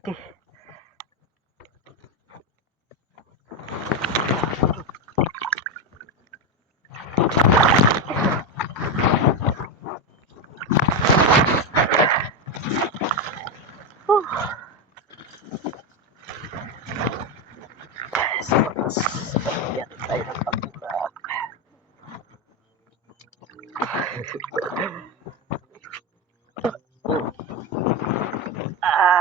laki. Yan tayo ng pagburak. Ay.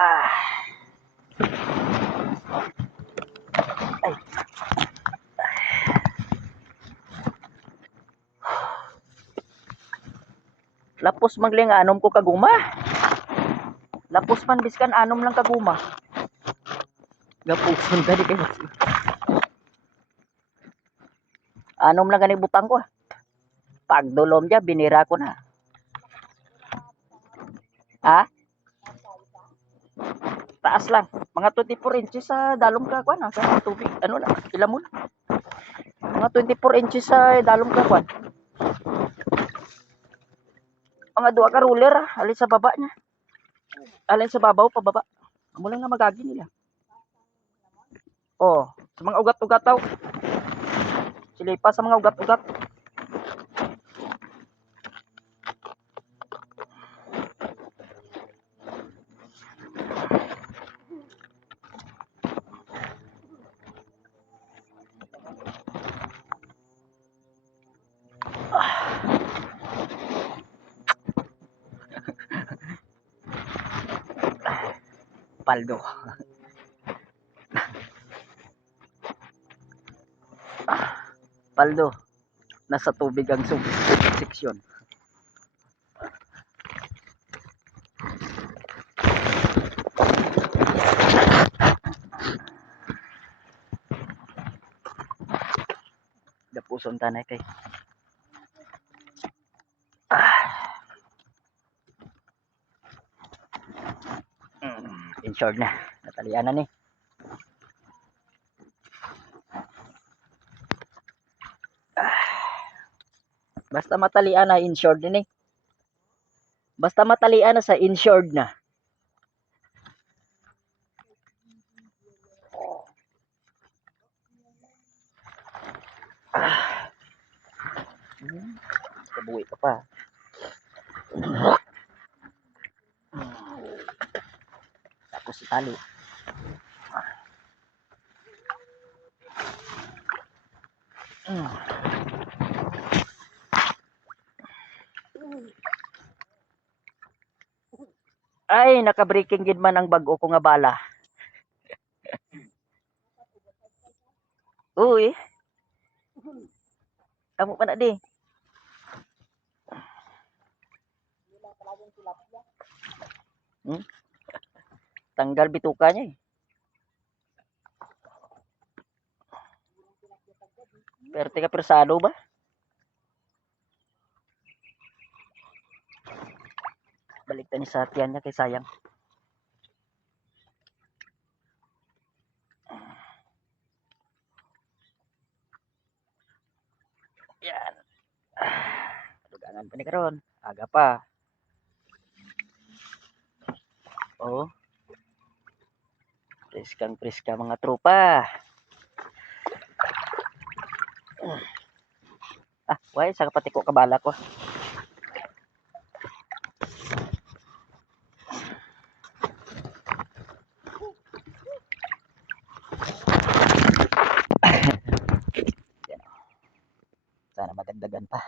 Lapos magling anom ko kaguma. Lapos man biskan anom lang kaguma. Gapuson ka di kayo. Anom lang gani butang ko. Pagdulom dya, binira ko na. Ha? Taas lang. Mga 24 inches sa dalom ka kwan. Sa tubig. Ano lang, ilan mo na. Mga 24 inches sa dalom ka kwan. Mga duwa ka ruler, alin sa baba niya. Alin sa babaw, pababa. Mula nga magagi nila. Oh, sa mga ugat-ugat daw. Silipa sa mga ugat-ugat. Paldo. Paldo. Nasa tubig ang seksyon. Dapuson tanay kay. Insured na. Natalian na ni. Basta matalian na insured din eh. Basta matalian na sa insured na. Kabuhi ka pa. Tapos si tali. Ay, naka-breaking gid man ang bag-o ko nga bala. Uy. Amo pa na di. Tanggal bituka niya eh. Perte ka persado ba? Balik tani sa tiyan niya kay sayang. Yan. Dugangan pa ni karon. Aga pa. Oh. Priska mga tropa. Why sa kapatiko kabala ko. Sana madagdagan pa.